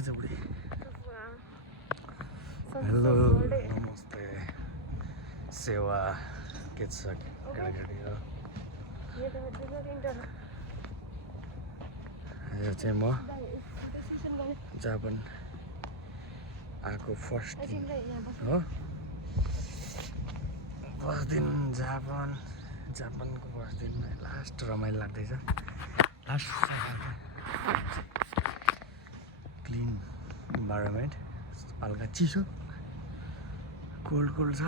छ बुढी हेलो नमस्ते सेवा के छ केटाकेटी हो यो चाहिँ म जापान आएको फर्स्ट दिन हो फर्स्ट दिन जापानको फर्स्ट दिन लास्ट रमाइलो लाग्दैछ लास्ट क्लिन इन्भाइरोमेन्ट हल्का चिसो कोल्ड छ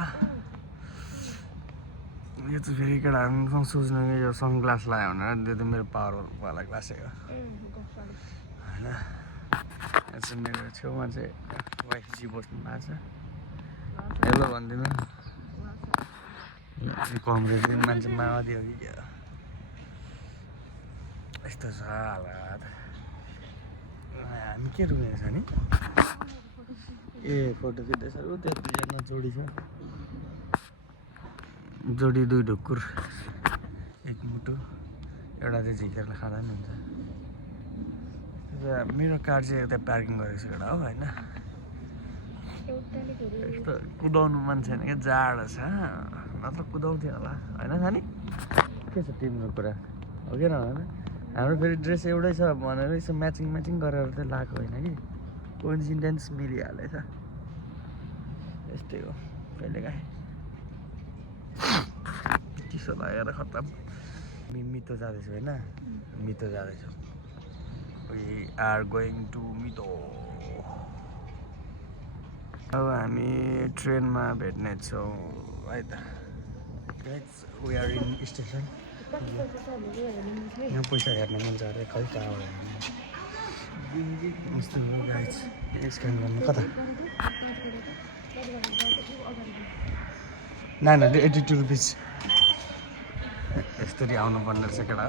यो चाहिँ फेरि केटाहरू सोच्नु कि यो सनग्लास लगायो भनेर त्यो त मेरो पावरवाला ग्लासै हो होइन यो चाहिँ मेरो छेउमा चाहिँ वाइफजी बस्नु भएको छ हेलो भनिदिनु कङ्ग्रेस मान्छे माओवादी हो कि क्या यस्तो छ हालत हामी के रुनेको छ नि ए फोटो खिच्दैछ ऊ त्यो दुईजना जोडी छ जोडी दुई ढुक्कुर एक मुटु एउटा चाहिँ झिकेर खाँदा पनि हुन्छ मेरो कार चाहिँ यता पार्किङ गरेको छ एउटा हो होइन यस्तो कुदाउनु मन छैन क्या जाडो छ नत्र कुदाउँथ्यो होला होइन नानी के छ तिम्रो कुरा हो कि होइन हाम्रो फेरि ड्रेस एउटै छ भनेर यसो म्याचिङ गरेर चाहिँ लगाएको होइन कि कोइन्सिडेन्स मिलिहालेछ यस्तै हो कहिलेकाहीँ चिसो लागेर खत्तम मितो जाँदैछु होइन मितो जाँदैछु वी आर गोइङ टु मितो अब हामी ट्रेनमा भेट्नेछौँ है त वी आर इन स्टेसन यहाँ पैसा हेर्न मन छ अरे खै कहाँ गाइज स्क्यान गर्नु कता नाना 82 रुपिस यस्तरी आउनु पर्ने रहेछ केटा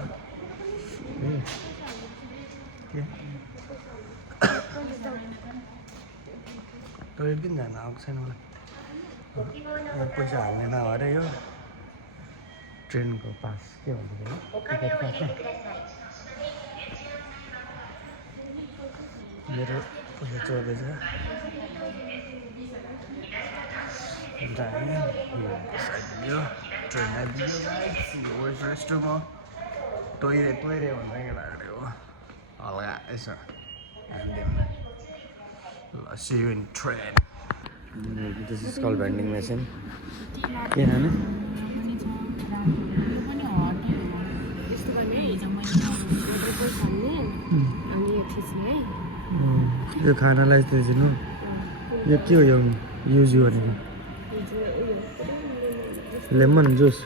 के टोइलेट पनि जान आएको छैन मलाई पैसा हाल्ने न अरे यो ट्रेनको पास के भन्छ टिकट पास मेरो पैसा चोर्दैछ आइपुग्यो ट्रेन आइपुग्यो रेस्टरुम हो टोइरे भन्दा केटाहरू हो हल्का यसो see you in train. This is called vending machine. के खाने? यो खानालाई चाहिँ दिनु यो के हो यो युज भनेको लेमन जुस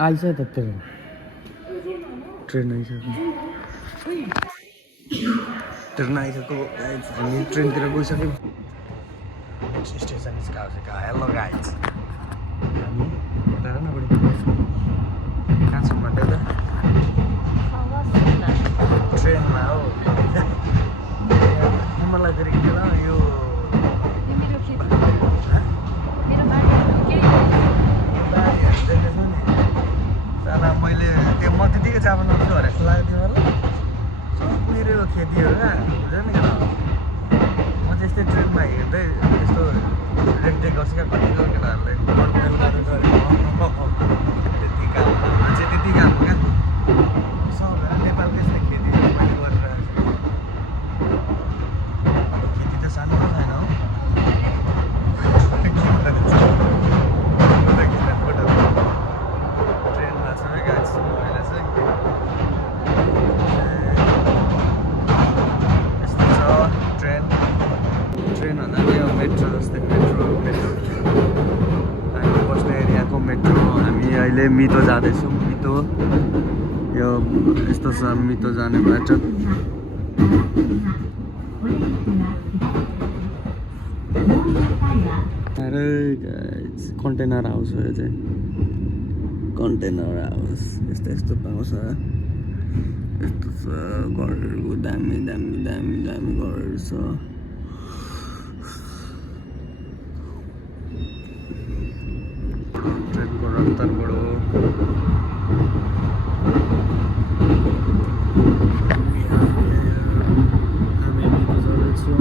आइस त ट्रेन आइसक्यो ट्रेन आइसक्यो हामी ट्रेनतिर गइसक्यौँ स्टेसन इज काउसिका हेलो गाइज हामी हेर न बढी कहाँ छौँ भन्दै त ट्रेनमा हो मलाई फेरि के ल यो मैले त्यो म त्यतिकै जान नसक्छु भनेर जस्तो लाग्यो तिमीहरूलाई मेरो खेती हो क्या बुझ्यो नि केटा म चाहिँ यस्तै ट्रेनमा हिँड्दै यस्तो रेखदेख गर्छु क्या कतिको केटाहरूलाई त्यति काम मान्छे त्यति काम हो क्या सबभन्दा नेपालको यस्तो खेती मैले गरिरहेको छु खेती त सानो छैन हो अहिले मितो जाँदैछौँ मितो यो यस्तो छ मितो जाने बाटो अरे कन्टेनर हाउस हो यो चाहिँ कन्टेनर हाउस यस्तो पाउँछ यस्तो छ घरहरू दामी घरहरू छ ट्रेनको उत्तरबाट हो। हामी मिठो चढेछौँ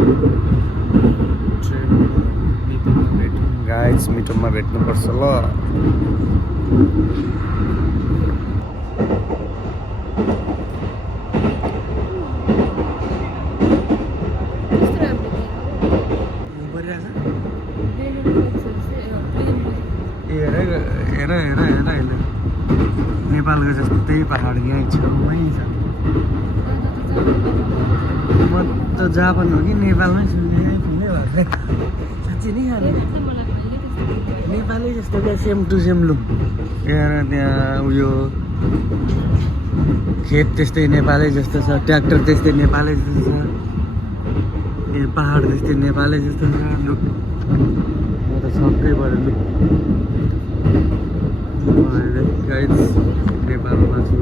ट्रेनमा। मिठोमा भेटौँ गाइस, मिठोमा भेट्नुपर्छ ल। हेर अहिले नेपालको जस्तै पहाड यहीँ छेउमै छ। म त जापान हो कि नेपालमै छु, यहीँ फिलै भएको साँच्ची नै खाने नेपालै जस्तो क्या, सेम टु सेम लुक। हेर त्यहाँ उयो खेत त्यस्तै नेपालै जस्तो छ, ट्र्याक्टर त्यस्तै नेपालै जस्तो छ, पहाड त्यस्तै नेपालै जस्तो छ। लुक म त छक्कै पऱ्यो लुक। गाइड्स नेपालमा छु,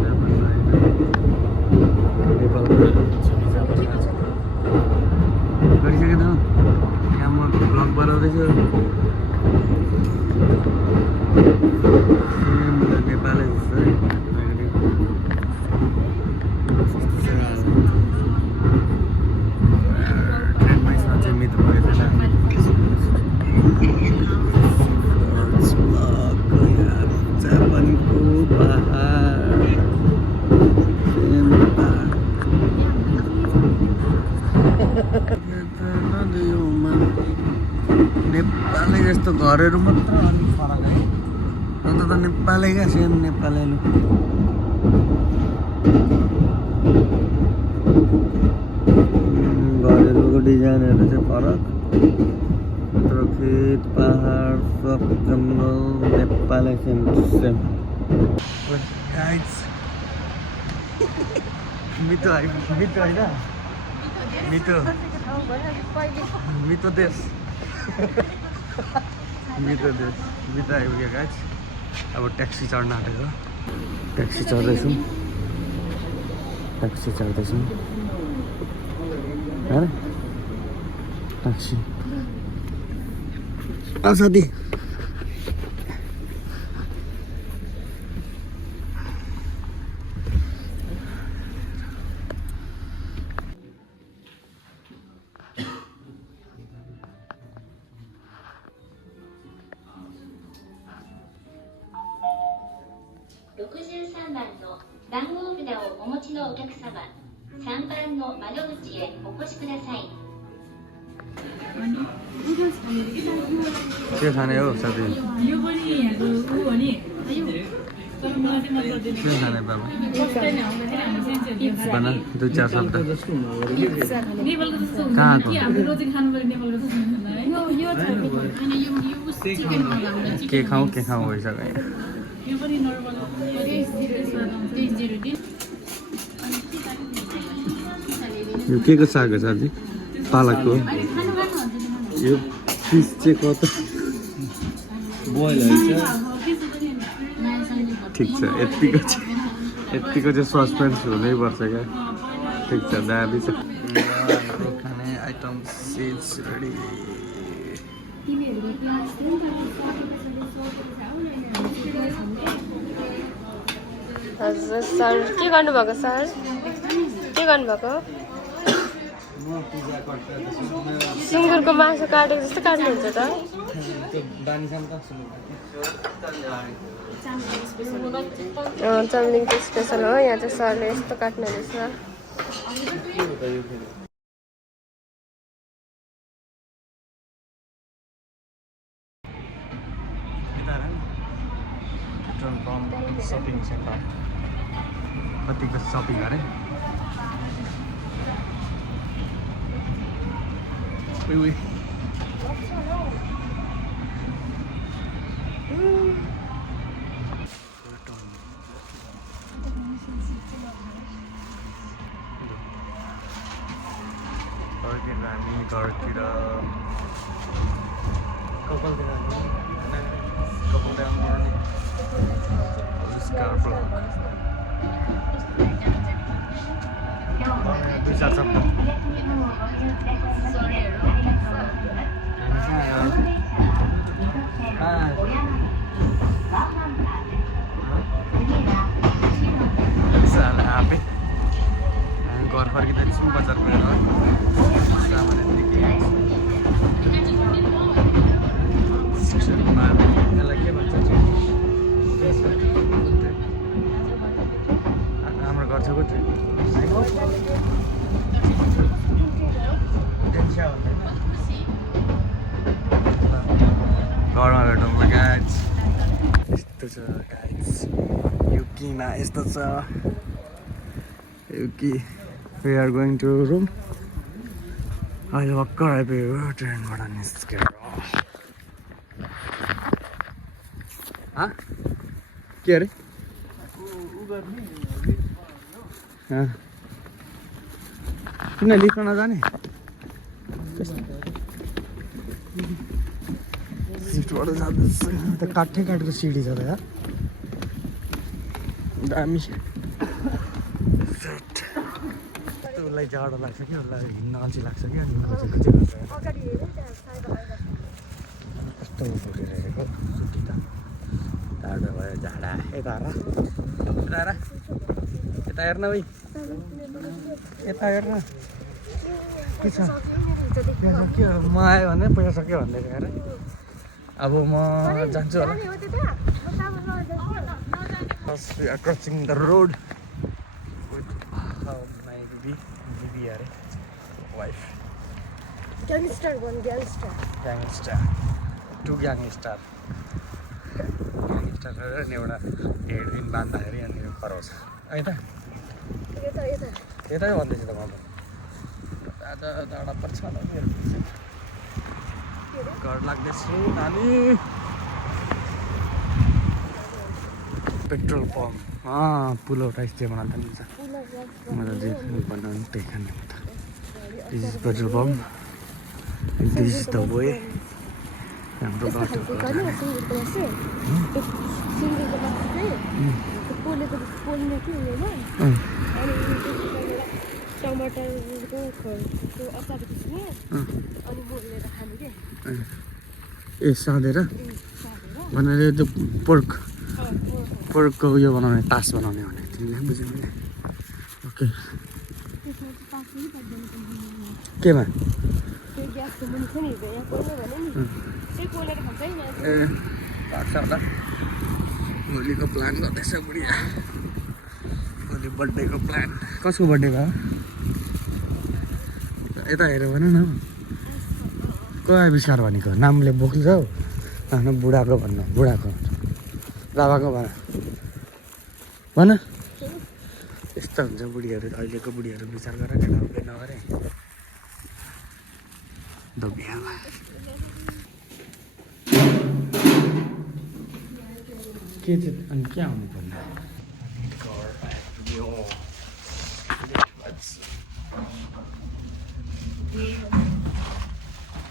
जापानमा होइन। नेपालमा गरिसकेन यहाँ म भ्लग बनाउँदैछु। नेपालै जस्तो है, ट्रेनमै साँच्चै मित्र जापानको पहाड नदीमा नेपालै जस्तो घरहरू मात्र अलिक फरक है, अन्त त नेपालै क्या, सेम नेपालै लुक। घरहरूको डिजाइनहरू चाहिँ फरक, तर खेत पहाड सब जङ्गल नेपालै सेम टु सेम। मिठो होइन मिठो मिठो देश मिठो देश मिठो आइपुग्यो गाइस। अब ट्याक्सी चढ्न आँटेको, ट्याक्सी चढ्दैछौँ होइन ट्याक्सी। अब साथी के खाने हो साथी? के खाने बाबा? भन 2-4 शब्द। कहाँको? के खाउँ भइसक्यो यहाँ। यो के को साग हो साथी? पालकको। यो फिस चाहिँ कता बोइल हुन्छ। ठिक छ, यतिको चाहिँ सस्पेन्स हुनैपर्छ क्या। ठिक छ, दामी छ। हाम्रो खाने आइटम इज रेडी। हजुर सर, के गर्नुभएको सर? के गर्नुभएको? सुँगुरको मासु काटेको जस्तो काट्नुहुन्छ त? चम्लिङको स्पेसल हो, यहाँ चाहिँ सरले यस्तो काट्नु रहेछ। सपिङ सेन्टर कतिको सपिङ अरे हामी घरतिर कपालतिर दुई-चार शब्द फर्किँदा सिङ बजार गएर सामान यसलाई के भन्छ हाम्रो घर छेउको ट्रेन घरमा भेटौँ ल गाइज यस्तो छ गाइज युकीमा यस्तो छ UK we are going to room अहिले भर्खर आइपुग्यो ट्रेनबाट निस्केर के अरे किन लिफ्ट नजाने लिफ्टबाट जाँदैछ त काठै काठको सिडी छ त यार दामी उसलाई जाडो लाग्छ कि उसलाई हिँड्न अल्छी लाग्छ कि अनि कस्तो फुटिरहेको छुट्टी त जाडो भयो झाडा यता हेर्न भाइ यता हेर्न के छ पैसा सक्यो म आयो भने पैसा सक्यो भन्दैको हेर अब म जान्छु होला we are crossing the road with my bibi अरे wife Gangster one gangster. Two gangster नि एउटा हेडपिन बाँध्दाखेरि अनि कराउँछ है त यतै भन्दैछु त म दाडा पर्छ होला मेरो घर लाग्दैछु नानी पेट्रोल पम्प पुलौटा स्टे बनाउँदा पनि छ मलाई चाहिँ बनाउनु त्यही खाने त this is petrol pump this is the way हाम्रो बाटो ए साँधेर भनेर त्यो पोर्कको उयो बनाउने तास बनाउने भने तिमीले बुझ्यौ नि ओके केमा ए पाक्छ होला भोलिको प्लान गर्दैछ बुढिया भोलि बर्थडेको प्लान कसको बर्थडे भयो यता हेऱ्यो भन न को आविष्कार भनेको नामले बोक्छ हौ आफ्नो बुढाको भन्नु बुढाको बाबाको भन यस्तो हुन्छ बुढीहरू अहिलेको बुढीहरू विचार गरेर केटाहरूले नगरे दबियामा के चाहिँ अनि के आउनु पर्ने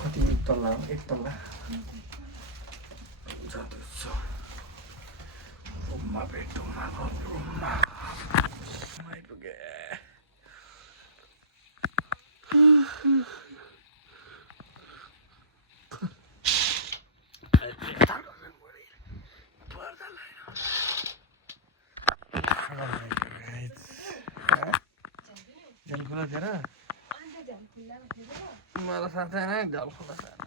कति तल्ला हो एक तल्ला जाँदैछ रुममा भेटौँ न रुममा आइपुगे झ्याल खुला थिएन मलाई थाहा छैन झ्याल खुला छ